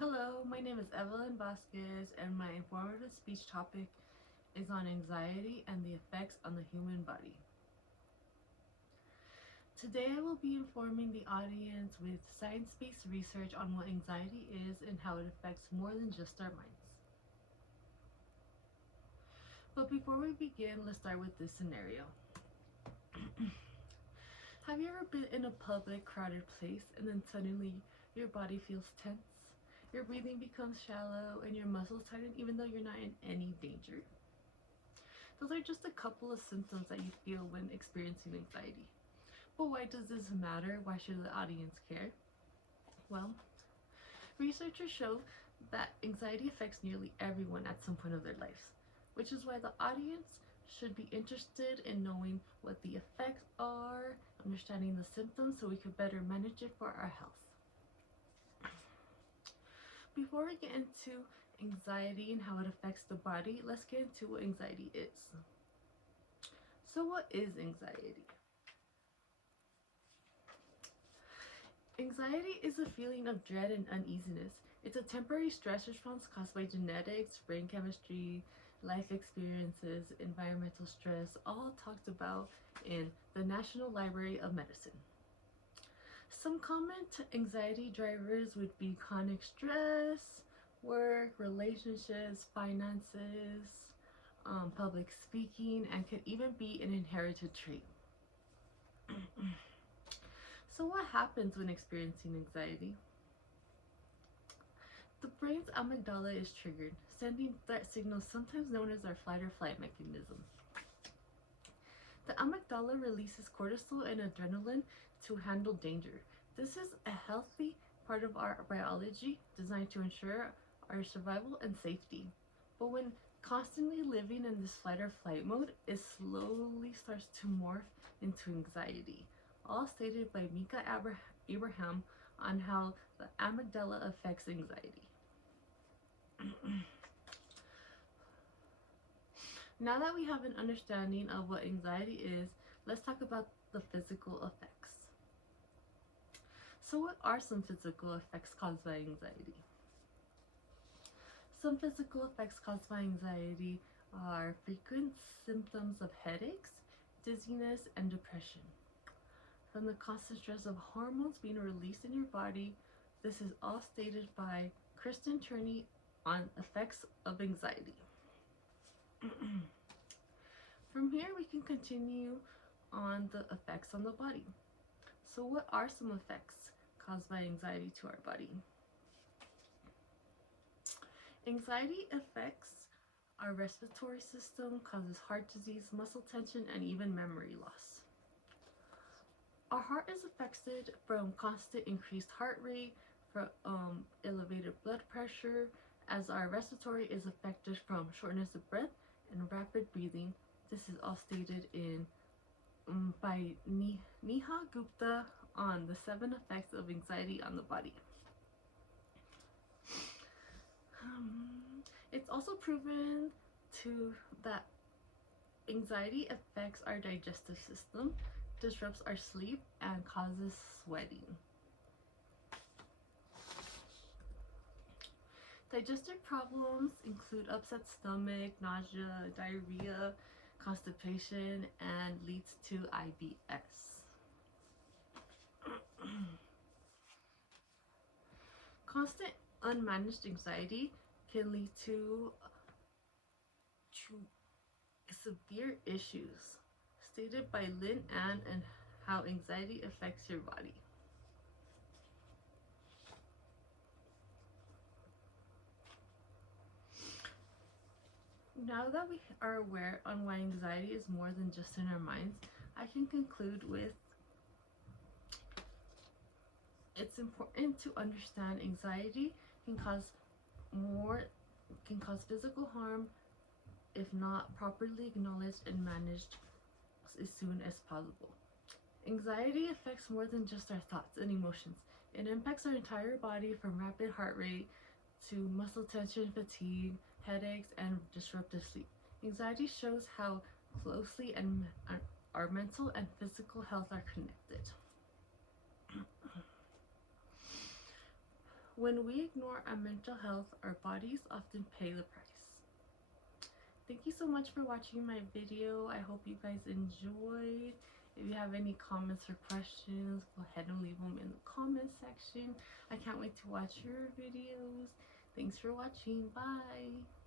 Hello, my name is Evelyn Vasquez, and my informative speech topic is on anxiety and the effects on the human body. Today, I will be informing the audience with science based research on what anxiety is and how it affects more than just our minds. But before we begin, let's start with this scenario. Have you ever been in a public, crowded place and then suddenly your body feels tense? Your breathing becomes shallow and your muscles tighten even though you're not in any danger? Those are just a couple of symptoms that you feel when experiencing anxiety. But why does this matter? Why should the audience care? Well, researchers show that anxiety affects nearly everyone at some point of their lives, which is why the audience should be interested in knowing what the effects are, understanding the symptoms so we could better manage it for our health. Before we get into anxiety and how it affects the body, let's get into what anxiety is. So, what is anxiety? Anxiety is a feeling of dread and uneasiness. It's a temporary stress response caused by genetics, brain chemistry, life experiences, environmental stress, all talked about in the National Library of Medicine. Some common anxiety drivers would be chronic stress, work, relationships, finances, public speaking, and could even be an inherited trait. So, what happens when experiencing anxiety? The brain's amygdala is triggered, sending threat signals sometimes known as our fight or flight mechanism. The amygdala releases cortisol and adrenaline to handle danger. This is a healthy part of our biology designed to ensure our survival and safety. But when constantly living in this fight or flight mode, it slowly starts to morph into anxiety. All stated by Mika Abraham on how the amygdala affects anxiety. Now that we have an understanding of what anxiety is, let's talk about the physical effects. So, what are some physical effects caused by anxiety? Some physical effects caused by anxiety are frequent symptoms of headaches, dizziness, and depression. From the constant stress of hormones being released in your body, this is all stated by Kristen Turney on effects of anxiety. From here, we can continue on the effects on the body. So, what are some effects caused by anxiety to our body? Anxiety affects our respiratory system, causes heart disease, muscle tension, and even memory loss. Our heart is affected from constant increased heart rate, from elevated blood pressure, as our respiratory is affected from shortness of breath and rapid breathing. This is all stated in by Neha Gupta on the 7 effects of anxiety on the body. It's also proven that anxiety affects our digestive system, disrupts our sleep, and causes sweating. Digestive problems include upset stomach, nausea, diarrhea, constipation, and leads to IBS. Constant unmanaged anxiety can lead to severe issues, stated by Lynn Ann and how anxiety affects your body. Now that we are aware on why anxiety is more than just in our minds, I can conclude with it's important to understand anxiety can cause physical harm if not properly acknowledged and managed as soon as possible. Anxiety affects more than just our thoughts and emotions. It impacts our entire body from rapid heart rate to muscle tension, fatigue, headaches, and disruptive sleep. Anxiety shows how closely our mental and physical health are connected. When we ignore our mental health, our bodies often pay the price. Thank you so much for watching my video. I hope you guys enjoyed. If you have any comments or questions, go ahead and leave them in the comment section. I can't wait to watch your videos. Thanks for watching. Bye.